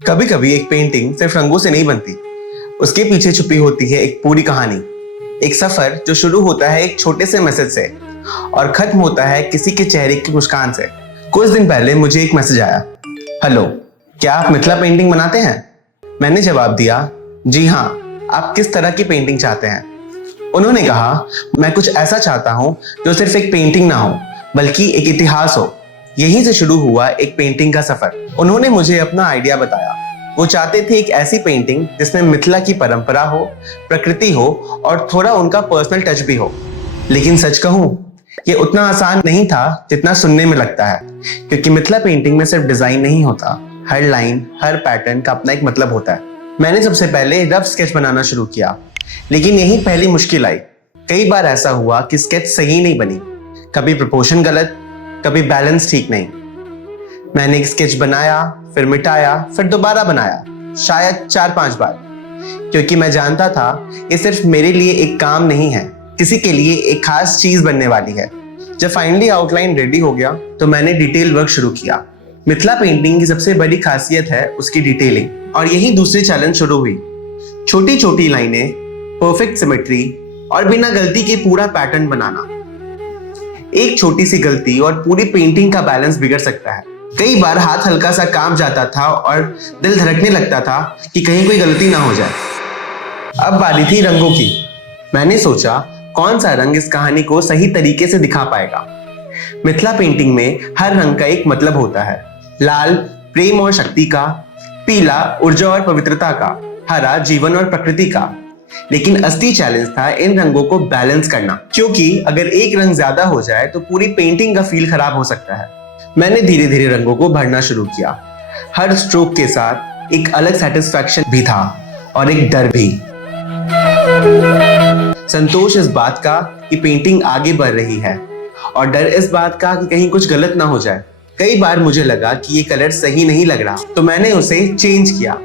कभी कभी एक पेंटिंग सिर्फ रंगों से नहीं बनती, उसके पीछे छुपी होती है एक पूरी कहानी। एक सफर जो शुरू होता है एक छोटे से मैसेज से और खत्म होता है किसी के चेहरे की मुस्कान से। कुछ दिन पहले मुझे एक मैसेज आया, हेलो, क्या आप मिथिला पेंटिंग बनाते हैं? मैंने जवाब दिया, जी हाँ, आप किस तरह की पेंटिंग चाहते हैं? उन्होंने कहा, मैं कुछ ऐसा चाहता हूँ जो सिर्फ एक पेंटिंग ना हो बल्कि एक इतिहास हो। यहीं से शुरू हुआ एक पेंटिंग का सफर। उन्होंने मुझे अपना आइडिया बताया। वो चाहते थे एक ऐसी पेंटिंग जिसमें मिथिला की परंपरा हो, प्रकृति हो और थोड़ा उनका पर्सनल टच भी हो। लेकिन सच कहूं, ये उतना आसान नहीं था जितना सुनने में लगता है, क्योंकि मिथिला पेंटिंग में सिर्फ डिजाइन नहीं होता, हर लाइन, हर पैटर्न का अपना एक मतलब होता है। मैंने सबसे पहले रफ स्केच बनाना शुरू किया, लेकिन यही पहली मुश्किल आई। कई बार ऐसा हुआ कि स्केच सही नहीं बनी, कभी प्रोपोर्शन गलत, कभी बैलेंस ठीक नहीं। मैंने एक स्केच बनाया, फिर मिटाया, फिर दोबारा बनाया, शायद 4-5 बार, क्योंकि मैं जानता था ये सिर्फ मेरे लिए एक काम नहीं है, किसी के लिए एक खास चीज बनने वाली है। जब फाइनली आउटलाइन रेडी हो गया तो मैंने डिटेल वर्क शुरू किया। मिथिला पेंटिंग की सबसे बड़ी खासियत है उसकी डिटेलिंग, और यही दूसरी चैलेंज शुरू हुई। छोटी छोटी लाइनें, परफेक्ट सिमेट्री और बिना गलती के पूरा पैटर्न बनाना। एक छोटी सी गलती और पूरी पेंटिंग का बैलेंस बिगड़ सकता है। कई बार हाथ हल्का सा कांप जाता था और दिल धड़कने लगता था कि कहीं कोई गलती ना हो जाए। अब बारी थी रंगों की। मैंने सोचा, कौन सा रंग इस कहानी को सही तरीके से दिखा पाएगा। मिथिला पेंटिंग में हर रंग का एक मतलब होता है। लाल प्रेम और शक्ति का, पीला ऊर्जा और पवित्रता का, हरा जीवन और प्रकृति का। लेकिन असली चैलेंज था इन रंगों को बैलेंस करना, क्योंकि अगर एक रंग ज्यादा हो जाए तो पूरी पेंटिंग का फील खराब हो सकता है। मैंने धीरे धीरे रंगों को भरना शुरू किया। हर स्ट्रोक के साथ एक अलग सेटिस्फैक्शन भी था और एक डर भी। संतोष इस बात का कि पेंटिंग आगे बढ़ रही है, और डर इस बात का कि कहीं कुछ गलत ना हो जाए। कई बार मुझे लगा कि ये कलर सही नहीं लग रहा, तो मैंने उसे चेंज किया।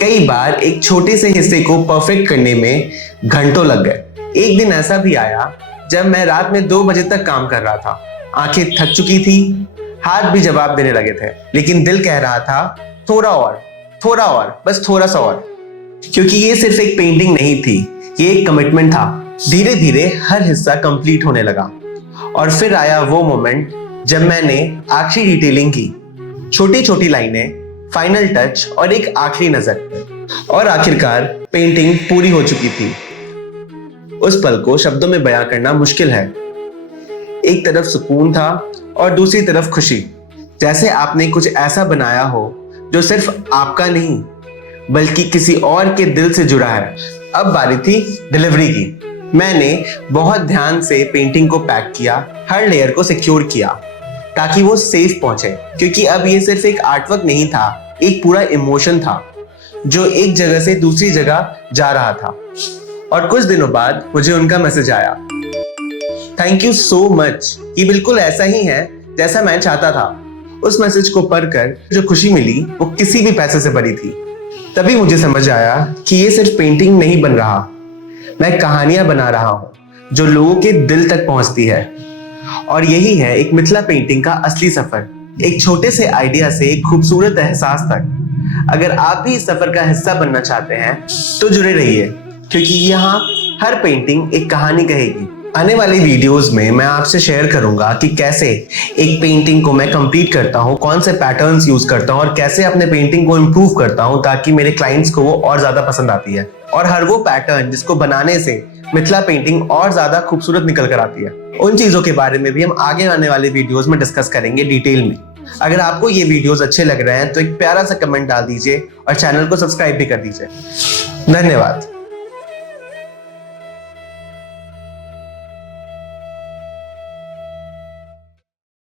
कई बार एक छोटे से हिस्से को परफेक्ट करने में घंटों लग गए। एक दिन ऐसा भी आया जब मैं रात में 2 बजे तक काम कर रहा था। आंखें थक चुकी थी, हाथ भी जवाब देने लगे थे, लेकिन दिल कह रहा था थोड़ा और, बस थोड़ा सा और। क्योंकि ये सिर्फ एक पेंटिंग नहीं थी, ये एक कमिटमेंट था। धीरे धीरे हर हिस्सा कंप्लीट होने लगा, और फिर आया वो मोमेंट जब मैंने आखिरी डिटेलिंग की। छोटी छोटी लाइनें, फाइनल टच और एक आखिरी नजर, और आखिरकार पेंटिंग पूरी हो चुकी थी। उस पल को शब्दों में बयां करना मुश्किल है। एक तरफ सुकून था और दूसरी तरफ खुशी, जैसे आपने कुछ ऐसा बनाया हो जो सिर्फ आपका नहीं बल्कि किसी और के दिल से जुड़ा है। अब बारी थी डिलीवरी की। मैंने बहुत ध्यान से पेंटिंग को पैक किया, हर लेयर को सिक्योर किया ताकि वो सेफ पहुंचे, क्योंकि अब ये सिर्फ एक आर्टवर्क नहीं था, एक पूरा इमोशन था जो एक जगह से दूसरी जगह जा रहा था। और कुछ दिनों बाद मुझे उनका मैसेज आया, थैंक यू सो मच, ये बिल्कुल ऐसा ही है जैसा मैं चाहता था। उस मैसेज को पढ़कर जो खुशी मिली वो किसी भी पैसे से बड़ी थी। तभी मुझे समझ आया कि ये सिर्फ पेंटिंग नहीं बन रहा, मैं कहानियां बना रहा हूं जो लोगों के दिल तक पहुंचती है। और यही है एक मिथिला पेंटिंग का असली सफर, एक छोटे से आइडिया से एक खूबसूरत एहसास तक। अगर आप भी इस सफर का हिस्सा बनना चाहते हैं तो जुड़े रहिए, क्योंकि यहाँ हर पेंटिंग एक कहानी कहेगी। आने वाली वीडियोस में मैं आपसे शेयर करूंगा कि कैसे एक पेंटिंग को मैं कंप्लीट करता हूं, कौन से पैटर्न्स यूज करता हूं और कैसे अपने पेंटिंग को इम्प्रूव करता हूं ताकि मेरे क्लाइंट्स को वो और ज्यादा पसंद आती है, और हर वो पैटर्न जिसको बनाने से मिथिला पेंटिंग और ज्यादा खूबसूरत निकल कर आती है। उन चीजों के बारे में भी हम आगे आने वाले वीडियोस में डिस्कस करेंगे डिटेल में। अगर आपको ये वीडियोस अच्छे लग रहे हैं तो एक प्यारा सा कमेंट डाल दीजिए और चैनल को सब्सक्राइब भी कर दीजिए। धन्यवाद।